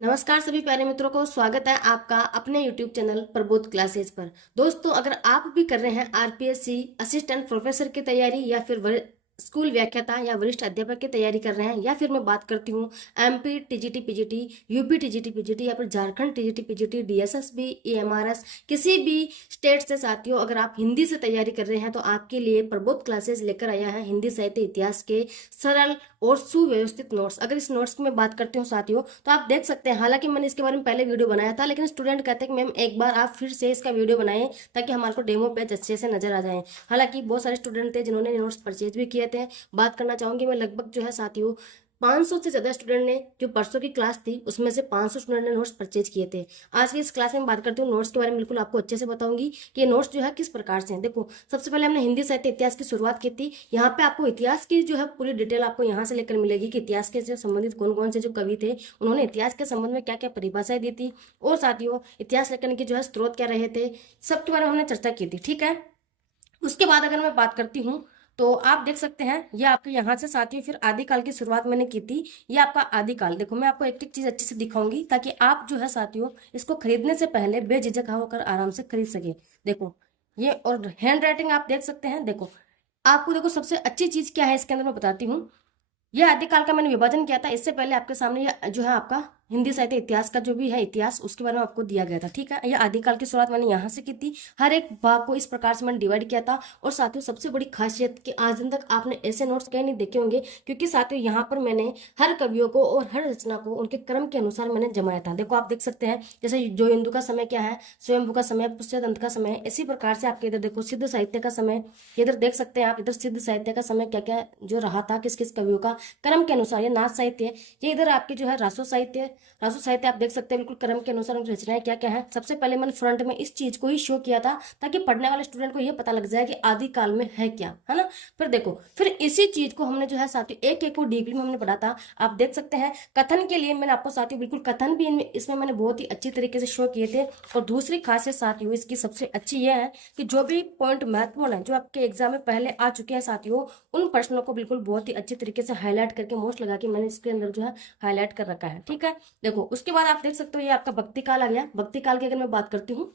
नमस्कार सभी प्यारे मित्रों को स्वागत है आपका अपने YouTube चैनल प्रबोध क्लासेस पर। दोस्तों, अगर आप भी कर रहे हैं आरपीएससी असिस्टेंट प्रोफेसर की तैयारी या फिर स्कूल व्याख्याता या वरिष्ठ अध्यापक की तैयारी कर रहे हैं, या फिर मैं बात करती हूँ MP TGT PGT, UP TGT PGT या फिर Jharkhand TGT PGT, DSSB, EMRS, किसी भी स्टेट से साथियों, अगर आप हिंदी से तैयारी कर रहे हैं तो आपके लिए प्रबोध क्लासेस लेकर आया है हिंदी साहित्य इतिहास के सरल और सुव्यवस्थित नोट्स। अगर इस नोट्स की मैं बात करती हूँ साथियों, तो आप देख सकते हैं, हालांकि मैंने इसके बारे में पहले वीडियो बनाया था, लेकिन स्टूडेंट कहते हैं कि मैम एक बार आप फिर से इसका वीडियो बनाएं ताकि हमारे को डेमो पेज अच्छे से नजर आ जाए। हालांकि बहुत सारे स्टूडेंट थे जिन्होंने नोट्स परचेज भी किए थे। बात करना चाहूंगी मैं, लगभग जो है साथियों 500 से ज्यादा स्टूडेंट ने, जो परसों की क्लास थी उसमें से 500 स्टूडेंट ने नोट्स परचेज किए थे। आज की इस क्लास में बात करती हूँ नोट्स के बारे में, बिल्कुल आपको अच्छे से बताऊंगी कि ये नोट्स जो है किस प्रकार से हैं। देखो, सबसे पहले हमने हिंदी साहित्य इतिहास की शुरुआत की थी। यहाँ पे आपको इतिहास की जो है पूरी डिटेल आपको यहाँ से लेकर मिलेगी कि इतिहास के से संबंधित कौन कौन से जो कवि थे, उन्होंने इतिहास के संबंध में क्या क्या परिभाषाएं दी थी, और साथियों इतिहास लेखन के जो है स्रोत क्या रहे थे, सबके बारे में हमने चर्चा की थी। ठीक है, उसके बाद अगर मैं बात करती हूँ तो आप देख सकते हैं, ये आपके यहाँ से साथियों फिर आदिकाल की शुरुआत मैंने की थी। ये आपका आदिकाल, देखो मैं आपको एक एक चीज अच्छे से दिखाऊंगी ताकि आप जो है साथियों इसको खरीदने से पहले बेझिझक होकर आराम से खरीद सके। देखो ये, और हैंड राइटिंग आप देख सकते हैं। देखो आपको, देखो सबसे अच्छी चीज क्या है इसके अंदर मैं बताती हूँ। ये आदिकाल का मैंने विभाजन किया था, इससे पहले आपके सामने ये जो है आपका हिंदी साहित्य इतिहास का जो भी है इतिहास, उसके बारे में आपको दिया गया था। ठीक है, ये आदिकाल की शुरुआत मैंने यहाँ से की थी। हर एक भाग को इस प्रकार से मैंने डिवाइड किया था। और साथियों सबसे बड़ी खासियत कि आज दिन तक आपने ऐसे नोट्स कहीं नहीं देखे होंगे, क्योंकि साथियों यहाँ पर मैंने हर कवियों को और हर रचना को उनके क्रम के अनुसार मैंने जमाया था। देखो आप देख सकते हैं, जैसे जो इंदु का समय क्या है, स्वयंभू का समय, पुष्यदंत का समय, इसी प्रकार से आपके इधर देखो सिद्ध साहित्य का समय, इधर देख सकते हैं आप, इधर सिद्ध साहित्य का समय क्या क्या जो रहा था, किस किस कवियों का क्रम के अनुसार। ये नाथ साहित्य है, ये इधर आपके जो है रासो साहित्य, रासो साहित्य आप देख सकते हैं बिल्कुल क्रम के अनुसार उनकी रचनाएं क्या क्या है। सबसे पहले मैंने फ्रंट में इस चीज को ही शो किया था ताकि पढ़ने वाले स्टूडेंट को ये पता लग जाए कि आदिकाल में है क्या, है ना। फिर देखो, फिर इसी चीज को हमने जो है साथियों एक एक को डीपली में हमने पढ़ा था। आप देख सकते हैं कथन के लिए मैंने आपको साथियों बिल्कुल कथन भी इसमें मैंने बहुत ही अच्छी तरीके से शो किए थे। और दूसरी खासियत साथियों इसकी सबसे अच्छी यह है कि जो भी पॉइंट महत्वपूर्ण है जो आपके एग्जाम में पहले आ चुके हैं साथियों, उन प्रश्नों को बिल्कुल बहुत ही अच्छी तरीके से हाईलाइट करके मोस्ट लगा के मैंने इसके अंदर जो है हाईलाइट कर रखा है। ठीक है, देखो उसके बाद आप देख सकते हो ये आपका भक्ति काल आ गया। भक्ति काल की अगर मैं बात करती हूँ,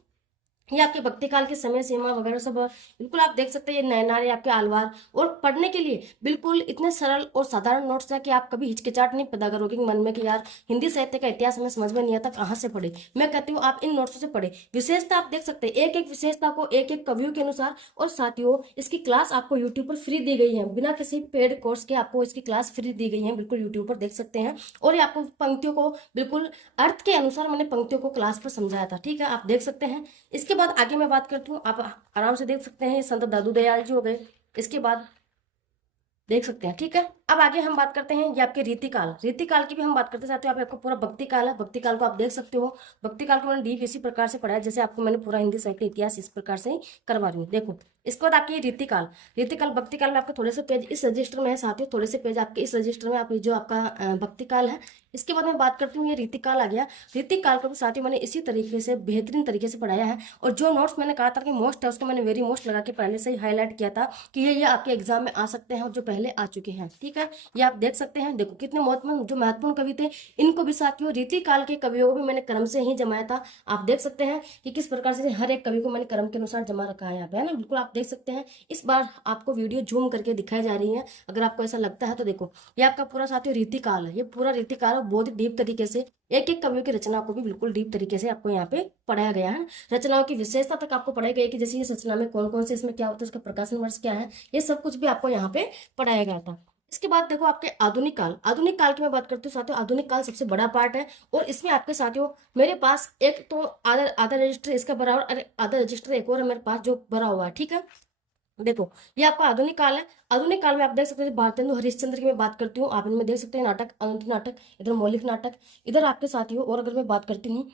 ये आपके भक्ति काल के समय सीमा वगैरह सब बिल्कुल आप देख सकते हैं। ये नैनार, ये आपके आलवार, और पढ़ने के लिए बिल्कुल इतने सरल और साधारण नोट्स है कि आप कभी हिचकिचाहट नहीं पैदा करोगे मन में कि यार हिंदी साहित्य का इतिहास हमें समझ में नहीं आता, कहाँ से पढ़े। मैं कहती हूँ आप इन नोट्स से पढ़े। विशेषता आप देख सकते हैं, एक एक विशेषता को एक एक कवियों के अनुसार। और साथियों इसकी क्लास आपको यूट्यूब पर फ्री दी गई है, बिना किसी पेड कोर्स के आपको इसकी क्लास फ्री दी गई है, बिल्कुल यूट्यूब पर देख सकते हैं। और ये आपको पंक्तियों को बिल्कुल अर्थ के अनुसार मैंने पंक्तियों को क्लास पर समझाया था। ठीक है, आप देख सकते हैं। इसके बाद आगे मैं बात करती हूँ, आप आराम से देख सकते हैं, संत दादू दयाल जी हो गए, इसके बाद देख सकते हैं। ठीक है, अब आगे हम बात करते हैं ये आपके रीतिकाल। रीतिकाल की भी हम बात करते साथ ही आपको पूरा भक्ति काल है, भक्ति काल को आप देख सकते हो। भक्ति काल को मैंने डीप इसी प्रकार से पढ़ा है जैसे आपको मैंने पूरा हिंदी साहित्य इतिहास इस प्रकार से करवा रही हूँ। देखो इसके बाद आपकी रीतिकाल, रीतिकाल भक्ति काल में आपके थोड़े से पेज इस रजिस्टर में है साथियों, थोड़े से पेज आपके इस रजिस्टर में आप जो आपका भक्ति काल है। इसके बाद मैं बात करती हूँ ये रीतिकाल आ गया। रीतिकाल को भी साथियों मैंने इसी तरीके से बेहतरीन तरीके से पढ़ाया है। और जो नोट्स मैंने कहा था कि मोस्ट है उसको मैंने वेरी मोस्ट लगा के पहले से ही हाईलाइट किया था कि ये आपके एग्जाम में आ सकते हैं और जो पहले आ चुके हैं। ठीक है, ये आप देख सकते हैं। देखो कितने महत्वपूर्ण जो महत्वपूर्ण कवि थे, इनको भी साथियों रीतिकाल के कवियों को भी मैंने क्रम से ही जमाया था। आप देख सकते हैं कि किस प्रकार से हर एक कवि को मैंने क्रम के अनुसार जमा रखा है यहाँ पे, है ना। बिल्कुल आप देख सकते हैं। इस बार आपको वीडियो जूम करके दिखाई जा रही है, अगर आपको ऐसा लगता है तो देखो ये आपका पूरा साथियों रीतिकाल है। ये पूरा रीतिकाल बहुत ही डीप तरीके से एक एक कवियों की रचना को भी बिल्कुल डीप तरीके से आपको यहाँ पे पढ़ाया गया है। रचनाओं की विशेषता तक आपको पढ़ाई गई कि जैसे इस रचना में कौन कौन से इसमें क्या होता है, उसका प्रकाशन वर्ष क्या है, ये सब कुछ भी आपको यहाँ पे पढ़ाया गया था। इसके बाद देखो आपके आधुनिक काल, आधुनिक काल की मैं बात करती हूँ साथियों। आधुनिक काल सबसे बड़ा पार्ट है और इसमें आपके साथियों मेरे पास एक तो आधा आधा रजिस्टर इसका भरा और आधा रजिस्टर एक और है मेरे पास जो भरा हुआ है। ठीक है, देखो ये आपका आधुनिक काल है। आधुनिक काल में आप देख सकते हैं भारतेंदु हरिश्चंद्र की मैं बात करती हूँ, आप इनमें देख सकते हैं नाटक, अनंत नाटक, इधर मौलिक नाटक, इधर आपके साथियों। और अगर मैं बात करती हूँ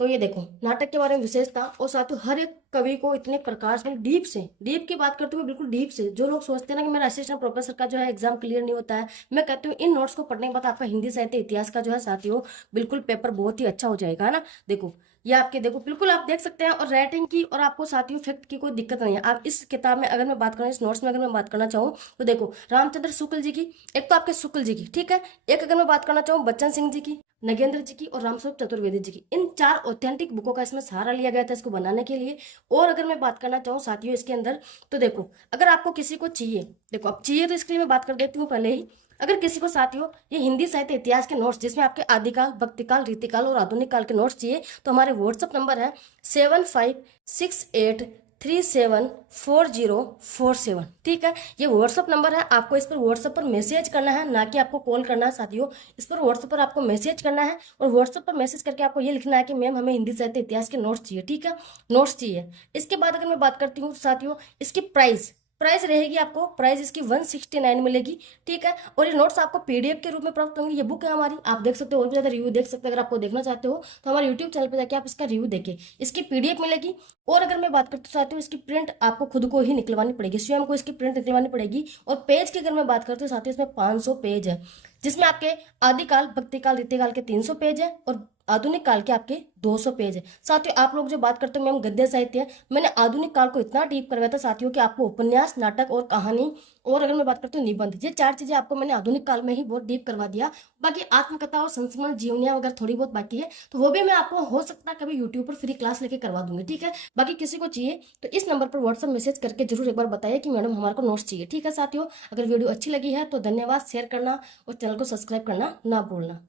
तो ये देखो नाटक के बारे में विशेषता, और साथियों हर एक कवि को इतने प्रकार से डीप से, डीप की बात करते हुए बिल्कुल डीप से, जो लोग सोचते हैं ना कि मेरा असिस्टेंट प्रोफेसर का जो है एग्जाम क्लियर नहीं होता है, मैं कहती हूँ इन नोट्स को पढ़ने के बाद आपका हिंदी साहित्य इतिहास का जो है साथियों बिल्कुल पेपर बहुत ही अच्छा हो जाएगा, है ना। देखो ये आपके, देखो बिल्कुल आप देख सकते हैं। और राइटिंग की और आपको साथियों फैक्ट की कोई दिक्कत नहीं है। आप इस किताब में अगर मैं बात करूँ, इस नोट्स में अगर मैं बात करना चाहूँ तो देखो रामचंद्र शुक्ल जी की, एक तो आपके शुक्ल जी की, ठीक है, एक अगर मैं बात करना चाहूँ बच्चन सिंह जी की, नगेंद्र जी की और रामस्वरूप चतुर्वेदी जी की। इन 4 ऑथेंटिक बुकों का इसमें सहारा लिया गया था इसको बनाने के लिए। और अगर मैं बात करना चाहूँ साथियों इसके अंदर, तो देखो अगर आपको किसी को चाहिए, देखो अब चाहिए तो इसके लिए मैं बात कर देती हूँ पहले ही। अगर किसी को साथियों ये हिंदी साहित्य इतिहास के नोट्स जिसमें आपके आदिकाल, भक्तिकाल, रीतिकाल और आधुनिक काल के नोट्स चाहिए, तो हमारे व्हाट्सअप नंबर है 7568374047। ठीक है, ये व्हाट्सअप नंबर है, आपको इस पर व्हाट्सअप पर मैसेज करना है, ना कि आपको कॉल करना है साथियों। इस पर व्हाट्सअप पर आपको मैसेज करना है और व्हाट्सअप पर मैसेज करके आपको ये लिखना है कि मैम हमें हिंदी साहित्य इतिहास के नोट्स चाहिए। ठीक है, नोट्स चाहिए। इसके बाद अगर मैं बात करती हूँ साथियों इसकी प्राइस प्राइस रहेगी, आपको प्राइस इसकी 169 मिलेगी। ठीक है, और ये नोट्स आपको पीडीएफ के रूप में प्राप्त होंगे। ये बुक है हमारी, आप देख सकते हो, और भी ज्यादा रिव्यू देख सकते हो। अगर आपको देखना चाहते हो तो हमारे यूट्यूब चैनल पर जाके आप इसका रिव्यू देखिए, इसकी पीडीएफ मिलेगी। और अगर मैं बात करती चाहती हूँ इसकी प्रिंट आपको खुद को ही निकलवानी पड़ेगी, स्वयं को इसकी प्रिंट निकलवानी पड़ेगी। और पेज की अगर मैं बात करती हूँ साथियों इसमें 500 पेज है, जिसमें आपके आदिकाल, भक्तिकाल, रीतिकाल के 300 पेज है और आधुनिक काल के आपके 200 पेज है। साथियों आप लोग जो बात करते हो मैम गद्य साहित्य है, मैंने आधुनिक काल को इतना डीप करवाया था साथियों कि आपको उपन्यास, नाटक और कहानी, और अगर मैं बात करती हूँ निबंध, ये 4 चीजें आपको मैंने आधुनिक काल में ही बहुत डीप करवा दिया। बाकी आत्मकथा और संस्मरण जीवनियां वगैरह थोड़ी बहुत बाकी है, तो वो भी मैं आपको हो सकता है कभी यूट्यूब पर फ्री क्लास लेके करवा दूंगी। ठीक है, बाकी किसी को चाहिए तो इस नंबर पर व्हाट्सअप मैसेज करके जरूर एक बार बताइए कि मैडम हमारे को नोट्स चाहिए। ठीक है साथियों, अगर वीडियो अच्छी लगी है तो धन्यवाद, शेयर करना और चैनल को सब्सक्राइब करना ना भूलना।